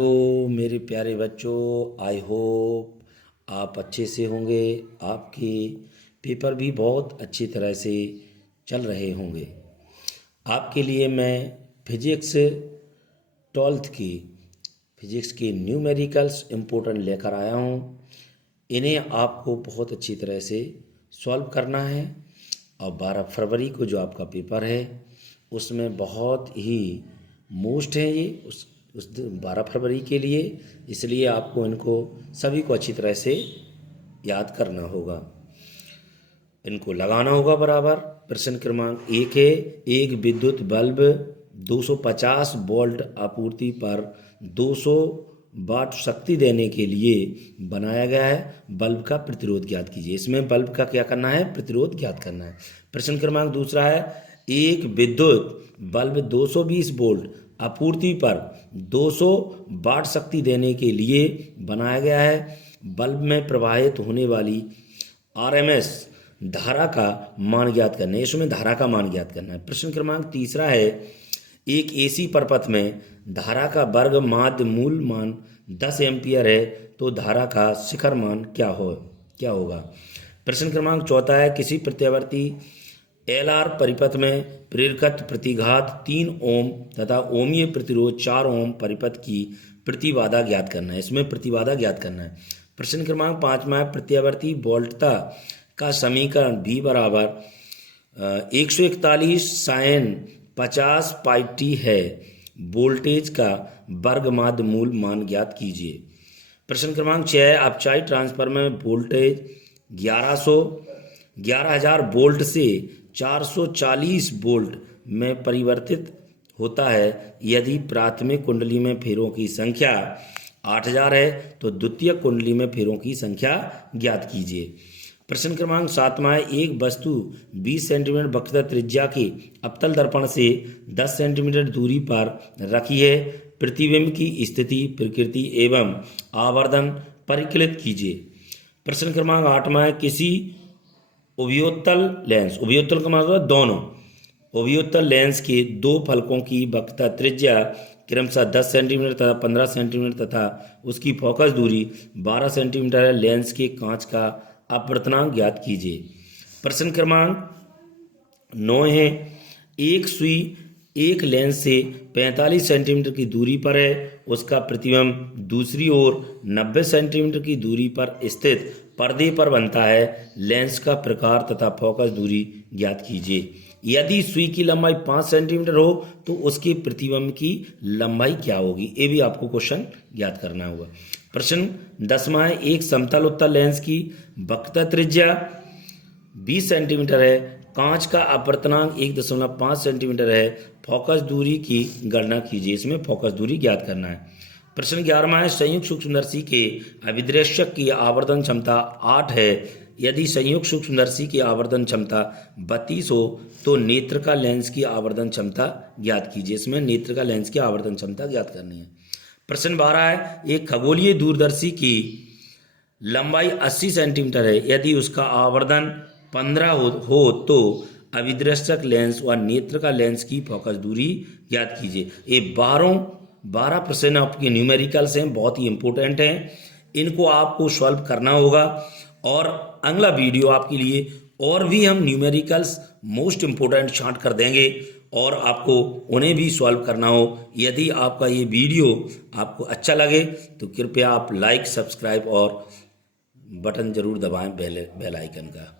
तो मेरे प्यारे बच्चों, आई होप आप अच्छे से होंगे। आपके पेपर भी बहुत अच्छी तरह से चल रहे होंगे। आपके लिए मैं फिजिक्स 12th की फिजिक्स के न्यूमेरिकल्स इम्पोर्टेंट लेकर आया हूँ। इन्हें आपको बहुत अच्छी तरह से सॉल्व करना है और 12 फरवरी को जो आपका पेपर है उसमें बहुत ही मोस्ट है ये उस 12 फरवरी के लिए, इसलिए आपको इनको सभी को अच्छी तरह से याद करना होगा, इनको लगाना होगा बराबर। प्रश्न क्रमांक 1 है, एक विद्युत बल्ब 250 वोल्ट आपूर्ति पर 200 वाट शक्ति देने के लिए बनाया गया है। बल्ब का प्रतिरोध ज्ञात कीजिए। इसमें बल्ब का क्या करना है? प्रतिरोध ज्ञात करना है। प्रश्न क्रमांक दूसरा है, एक विद्युत बल्ब 220 वोल्ट आपूर्ति पर 200 वाट शक्ति देने के लिए बनाया गया है। बल्ब में प्रवाहित होने वाली आरएमएस धारा का मान ज्ञात करना है। इसमें धारा का मान ज्ञात करना है। प्रश्न क्रमांक तीसरा है, एक एसी परपथ में धारा का वर्ग माध्य मूल मान 10 एम्पियर है, तो धारा का शिखर मान क्या होगा। प्रश्न क्रमांक चौथा है, किसी प्रत्यावर्ती एलआर परिपथ में प्रेरकत्व प्रतिघात 3 ओम तथा ओमीय प्रतिरोध 4 ओम परिपथ की प्रतिबाधा ज्ञात करना है। इसमें प्रतिबाधा ज्ञात करना है। प्रश्न क्रमांक 5वां है, प्रत्यावर्ती वोल्टता का समीकरण V बराबर 141 साइन 50 पाई टी है। वोल्टेज का वर्ग माध्य मूल मान ज्ञात कीजिए। प्रश्न क्रमांक 6 है, अपचाई ट्रांसफार्मर में वोल्टेज 11,000 वोल्ट से 440 वोल्ट में परिवर्तित होता है। यदि प्राथमिक कुंडली में फेरों की संख्या 8000 है तो द्वितीयक कुंडली में फेरों की संख्या ज्ञात कीजिए। प्रश्न क्रमांक 7वां है, एक वस्तु 20 सेंटीमीटर वक्रता त्रिज्या के अवतल दर्पण से 10 सेंटीमीटर दूरी पर रखी है। प्रतिबिंब की स्थिति, प्रकृति एवं आवर्धन परिकलित कीजिए। प्रश्न क्रमांक 8वां है, किसी उभयोत्तल लेंस, उभयोत्तल का मतलब दोनों, उभयोत्तल लेंस के दो फलकों की वक्रता त्रिज्या क्रमशः 10 सेंटीमीटर तथा 15 सेंटीमीटर तथा उसकी फोकस दूरी 12 सेंटीमीटर है। लेंस के कांच का अपवर्तनांक ज्ञात कीजिए। प्रश्न क्रमांक 9 है, एक सुई एक लेंस से 45 सेंटीमीटर की दूरी पर है, उसका प्रतिबिंब दूसरी ओर 90 सेंटीमीटर की दूरी पर स्थित पर्दे पर बनता है। लेंस का प्रकार तथा फोकस दूरी ज्ञात कीजिए। यदि सुई की लंबाई 5 सेंटीमीटर हो तो उसके प्रतिबिंब की लंबाई क्या होगी, ये भी आपको क्वेश्चन ज्ञात करना होगा। प्रश्न 10वां है, एक समतल उत्तल लेंस की वक्रता त्रिज्या 20 सेंटीमीटर है, कांच का अपवर्तनांक 1.5 सेंटीमीटर है, फोकस दूरी की गणना कीजिए। इसमें फोकस दूरी ज्ञात करना है। प्रश्न 11वां है, संयुक्त सूक्ष्मदर्शी के अभिदृश्यक की आवर्धन क्षमता 8 है। यदि संयुक्त सूक्ष्मदर्शी की आवर्धन क्षमता 32 हो तो नेत्र का लेंस की आवर्धन क्षमता ज्ञात कीजिए। इसमें नेत्र का लेंस की आवर्धन क्षमता ज्ञात करनी है। प्रश्न 12 है, एक खगोलीय दूरदर्शी की लंबाई 80 सेंटीमीटर है। यदि उसका आवर्धन 15 हो तो अभिदृश्यक लेंस व नेत्र का लेंस की फोकस दूरी ज्ञात कीजिए। ये 12 प्रश्न आपके न्यूमेरिकल्स हैं, बहुत ही इंपॉर्टेंट हैं। इनको आपको सॉल्व करना होगा और अगला वीडियो आपके लिए और भी हम न्यूमेरिकल्स मोस्ट इंपोर्टेंट छांट कर देंगे और आपको उन्हें भी सॉल्व करना हो। यदि आपका ये वीडियो आपको अच्छा लगे तो कृपया आप लाइक, सब्सक्राइब और बटन जरूर दबाएं बेल आइकन का।